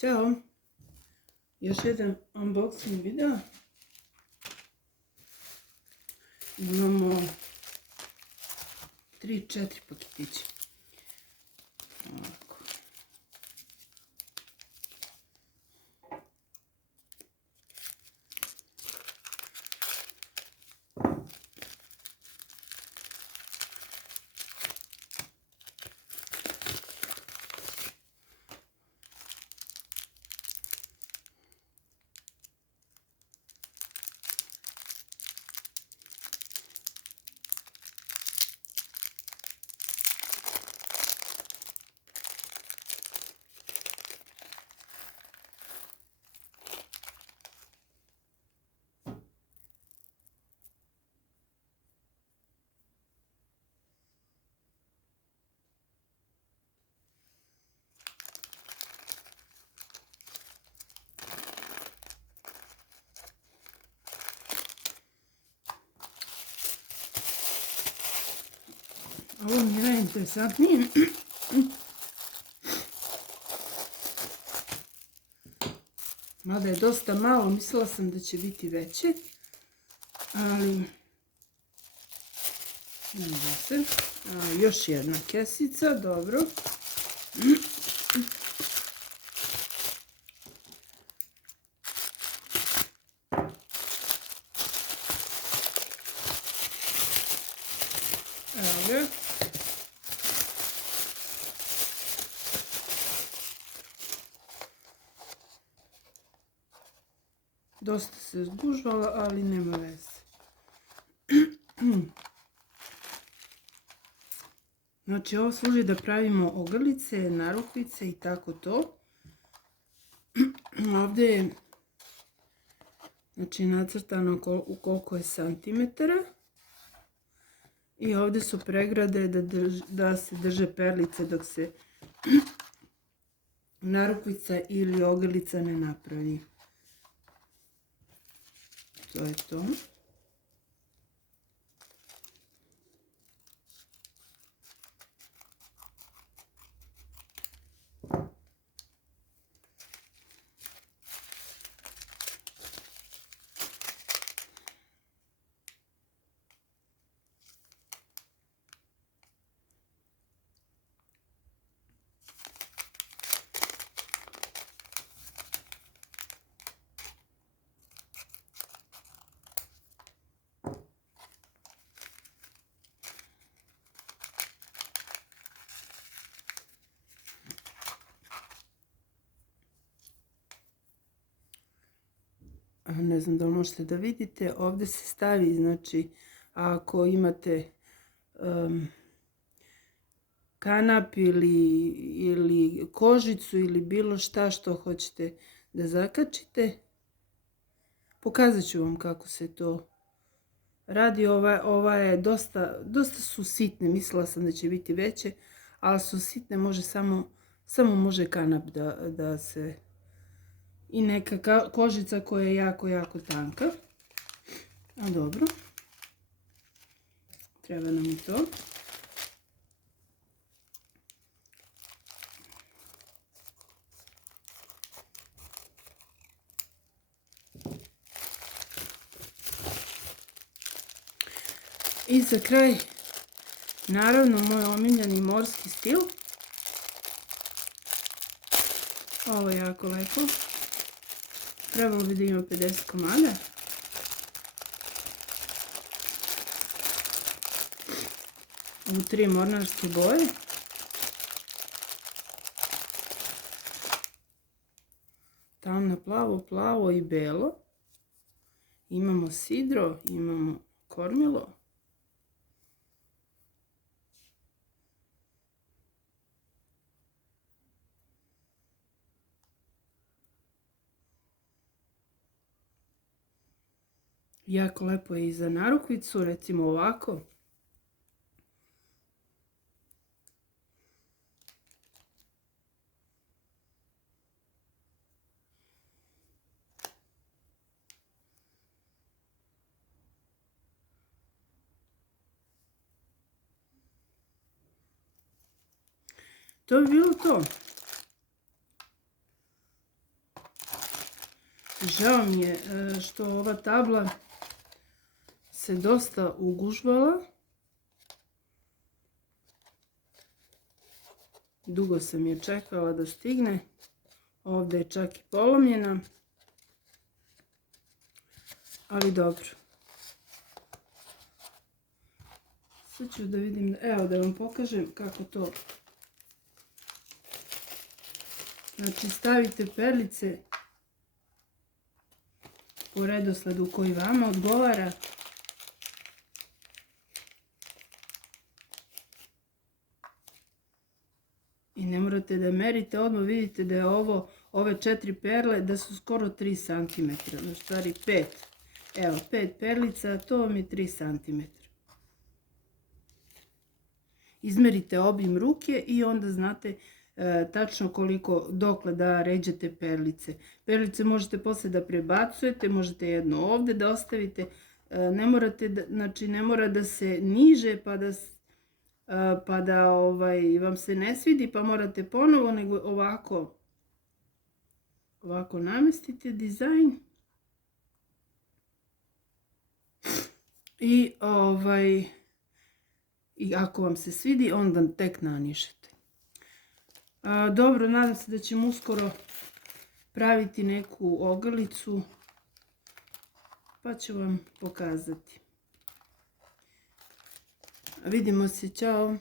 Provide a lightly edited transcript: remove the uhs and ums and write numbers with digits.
Ćao! Još jedan unboxing video. Imamo 3-4 paketića. Ovako. Ovo mi je najinteresantnije. Mada je dosta malo, mislila sam da će biti veće, ali ne da se. Još jedna kesica, dobro. Evo ga. Dosta se zgužvala, ali nema veze. Znači, ovo služi da pravimo ogrlice, narukvice i tako to. Ovdje je znači nacrtano koliko je santimetara. I ovdje su pregrade da se drže perlice dok se narukvica ili ogrlica ne napravi. To je to. Ne znam da li možete da vidite, ovdje se stavi, znači, ako imate kanap ili kožicu ili bilo šta što hoćete da zakačite. Pokazat ću vam kako se to radi. Ova je dosta su sitne, mislila sam da će biti veće, ali su sitne, može samo može kanap da se... I neka kožica koja je jako tanka. A dobro. Treba nam i to. I za kraj, naravno, moj omiljeni morski stil. Ovo je jako lepo. Trebalo bi da ima 50 komada. U 3 mornarske boje. Tamno plavo, plavo i belo. Imamo sidro, imamo kormilo. Jako lepo je i za narukvicu, recimo ovako. To bi bilo to. Žao mi je što ova tabla se dosta ugužvala. Dugo sam je čekala da stigne. Ovdje je čak i polomljena. Ali dobro. Sad ću da vidim, evo da vam pokažem kako to. Znači stavite perlice po redosledu koji vama odgovara. I ne morate da merite, odmah vidite da je ove 4 perle, da su skoro 3 cm, u stvari 5. Evo, 5 perlica, to vam je 3 cm. Izmerite obim ruke i onda znate tačno koliko, dokle da ređete perlice. Perlice možete posle da prebacujete, možete jedno ovdje da ostavite. Ne morate, znači ne mora da se niže pa da vam se ne svidi pa morate ponovo, nego ovako namestite dizajn i ako vam se svidi onda tek nanišete. Dobro, nadam se da ćemo uskoro praviti neku ogrlicu pa ću vam pokazati. Vidimo se, čao!